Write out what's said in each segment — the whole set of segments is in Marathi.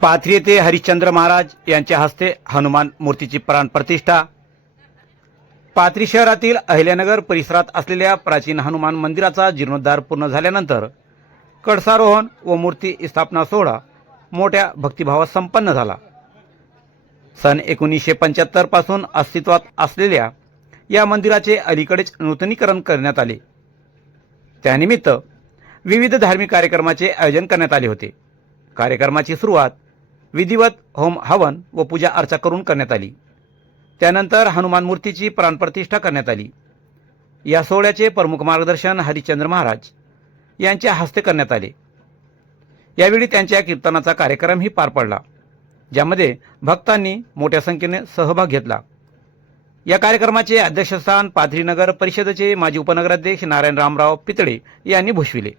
पाथरी येथे हरिश्चंद्र महाराज यांच्या हस्ते हनुमान मूर्तीची प्राण प्रतिष्ठा। पाथरी शहरातील अहिल्यानगर परिसरात असलेल्या प्राचीन हनुमान मंदिराचा जीर्णोद्धार पूर्ण झाल्यानंतर कळसारोहण व मूर्ती स्थापना सोहळा मोठ्या भक्तिभावात संपन्न झाला। सन 1975 पासून अस्तित्वात असलेल्या या मंदिराचे अलीकडेच नूतनीकरण करण्यात आले। त्यानिमित्त विविध धार्मिक कार्यक्रमाचे आयोजन करण्यात आले होते। कार्यक्रमाची सुरुवात विधिवत होम हवन व पूजा अर्चा करून करण्यात आली। त्यानंतर हनुमान मूर्तीची प्राणप्रतिष्ठा करण्यात आली। या सोहळ्याचे प्रमुख मार्गदर्शन हरिश्चंद्र महाराज यांच्या हस्ते करण्यात आले। यावेळी त्यांच्या कीर्तनाचा कार्यक्रमही पार पडला, ज्यामध्ये भक्तांनी मोठ्या संख्येने सहभाग घेतला। या कार्यक्रमाचे अध्यक्षस्थान पाथरी नगर परिषदेचे माजी उपनगराध्यक्ष नारायण रामराव पितळे यांनी भूषविले।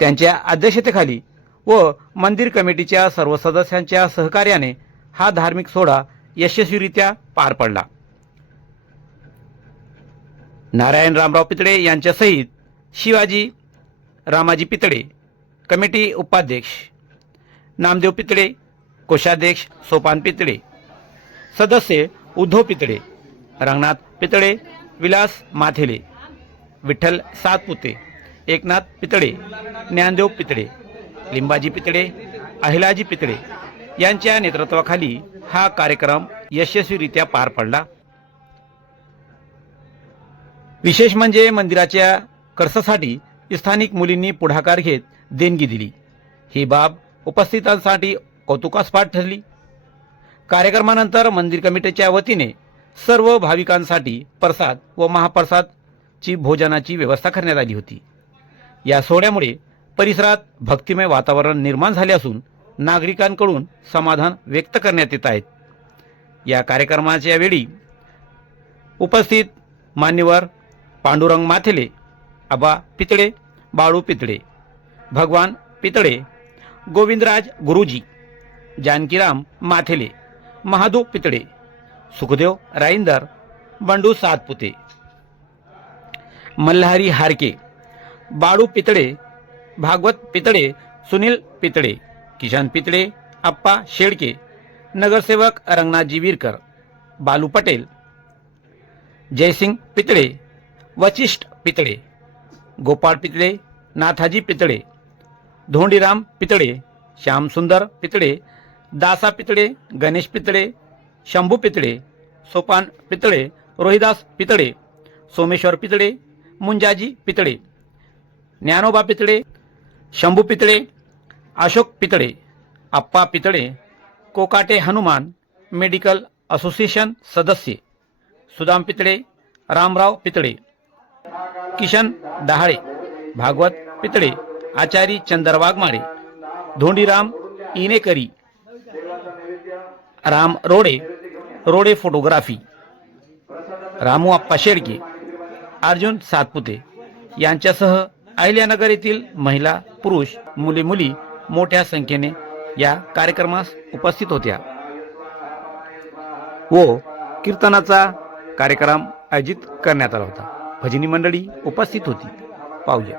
त्यांच्या अध्यक्षतेखाली व मंदिर कमिटीच्या सर्व सदस्यांच्या सहकार्याने हा धार्मिक सोहळा यशस्वीरित्या पार पडला। नारायण रामराव पितळे यांच्यासहित शिवाजी रामाजी पितळे कमिटी उपाध्यक्ष, नामदेव पितळे कोषाध्यक्ष, सोपान पितळे सदस्य, उद्धव पितळे, रंगनाथ पितळे, विलास माथेले, विठ्ठल सातपुते, एकनाथ पितळे, ज्ञानदेव पितळे, लिंबाजी पितळे, अहिलाजी पितळे यांच्या नेतृत्वाखाली हा कार्यक्रम यशस्वीरित्या पार पडला। विशेष म्हणजे मंदिराच्या खर्चासाठी स्थानिक मुलींनी पुढाकार घेत देणगी दिली। ही बाब उपस्थितांसाठी कौतुकास्पद ठरली। कार्यक्रमानंतर मंदिर कमिटीच्या वतीने सर्व भाविकांसाठी प्रसाद व महाप्रसादची भोजनाची व्यवस्था करण्यात आली होती। या सोहळ्यामुळे परिसरात भक्तिमय वातावरण निर्माण झाले असून नागरिकांकडून समाधान व्यक्त करण्यात येत आहेत। या कार्यक्रमाच्या वेळी उपस्थित मान्यवर पांडुरंग माथेले, आबा पितळे, बाळू पितळे, भगवान पितळे, गोविंदराज गुरुजी, जानकीराम माथेले, महादू पितळे, सुखदेव राईंदर, बंडू सातपुते, मल्हारी हारके, बाळू पितळे, भागवत पितळे, सुनील पितळे, किशन पितळे, अप्पा शेळके, नगरसेवक रंगनाथजी विरकर, बालू पटेल, जयसिंग पितळे, वशिष्ठ पितळे, गोपाळ पितळे, नाथाजी पितळे, धोंडीराम पितळे, श्यामसुंदर पितळे, दासा पितळे, गणेश पितळे, शंभू पितळे, सोपान पितळे, रोहिदास पितळे, सोमेश्वर पितळे, मुंजाजी पितळे, ज्ञानोबा पितळे, शंभू पितळे, अशोक पितळे, अप्पा पितळे, कोकाटे हनुमान मेडिकल असोसिएशन सदस्य, सुदाम पितळे, रामराव पितळे, किशन दहाळे, भागवत पितळे, आचारी चंदर वाघमारे, धोंडीराम इनेकरी, राम रोडे, रोडे फोटोग्राफी, रामू अप्पा शेळके, अर्जुन सातपुते यांच्यासह अहिल्यानगर येथील महिला, पुरुष, मुली मुली मोठ्या संख्येने या कार्यक्रमास उपस्थित होत्या व कीर्तनाचा कार्यक्रम आयोजित करण्यात आला होता। भजनी मंडळी उपस्थित होती। पाहूया।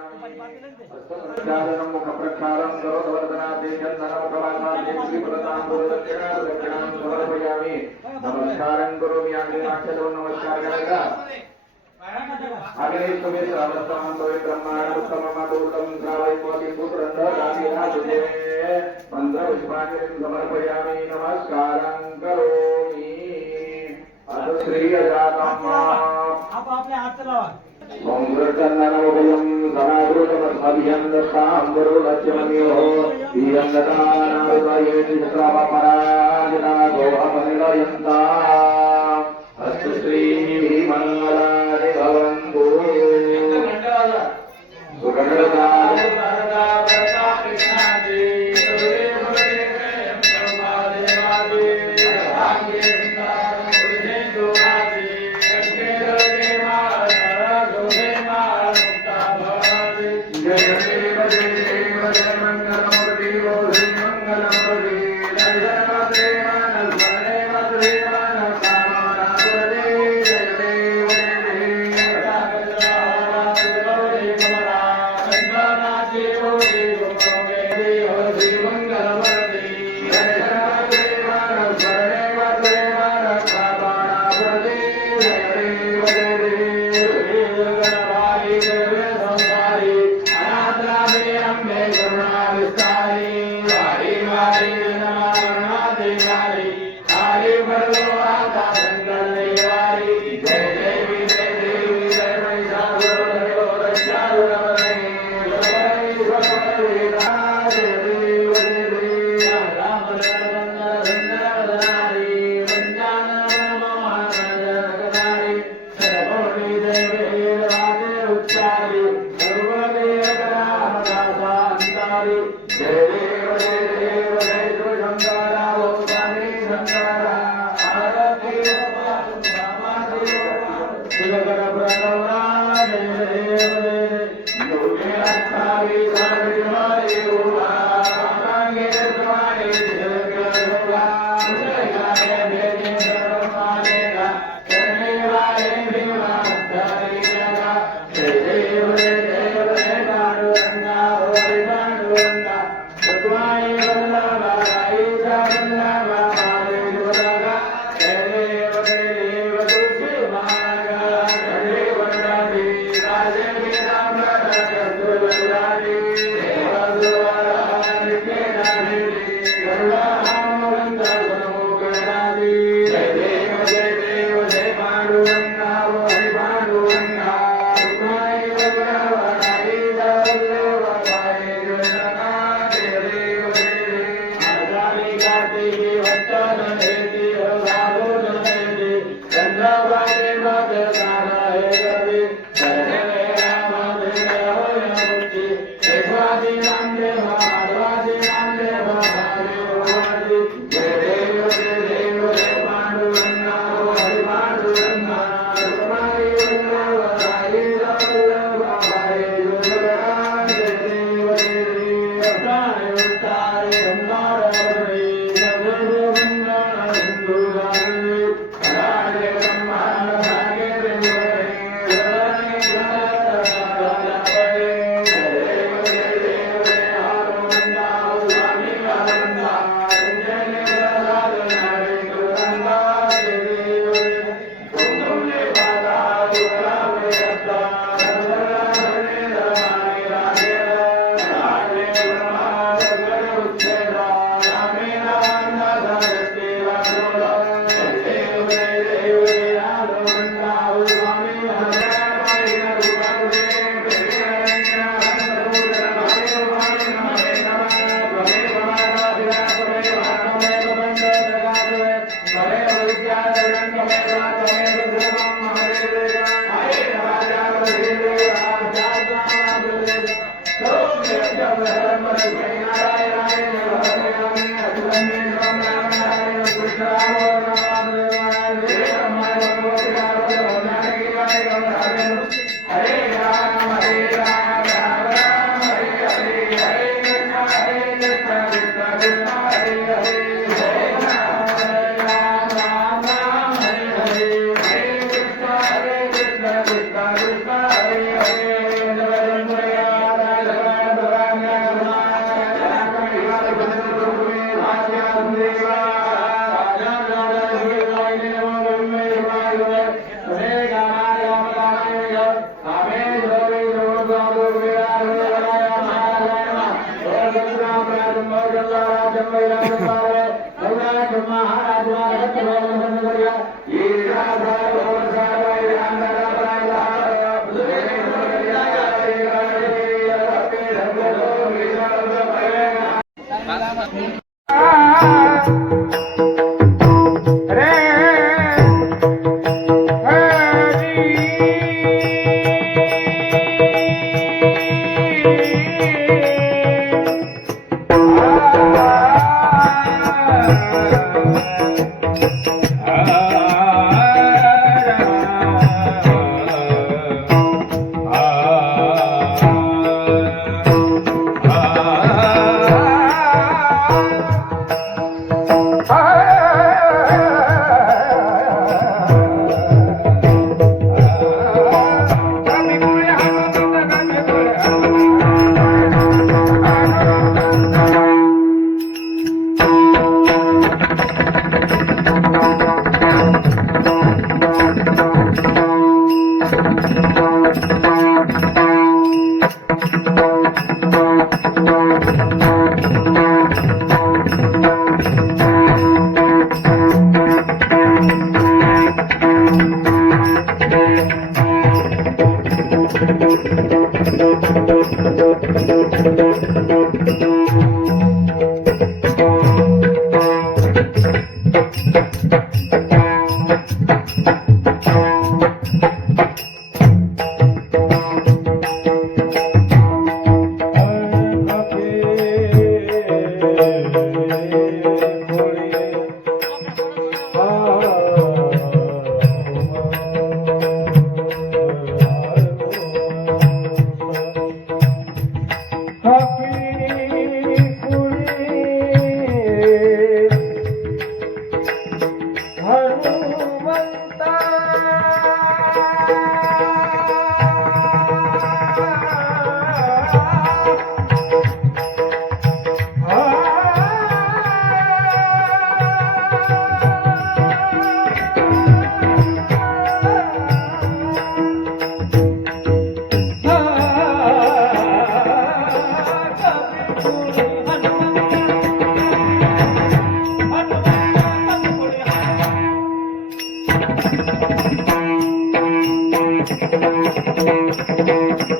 Thank you.